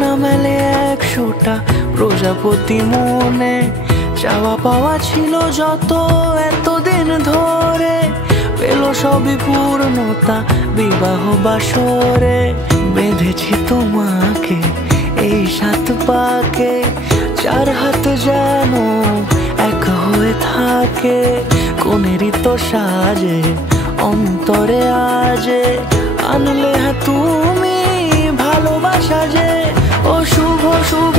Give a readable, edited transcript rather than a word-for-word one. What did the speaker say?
না মেলে 100টা প্রজাপতি মনে, চাওয়া পাওয়া ছিল যত এতদিন ধরে, পেল সবই পূর্ণতা বিবাহ বাসরে। বেঁধেছি তোমাকে এই 7 পাকে, 4 হাত যেন এক হয়ে থাকে, কোনেরই তো সাজে অন্তরে আজে, আনলে তুমি ভালোবাসা যে। ও শুভ শুভ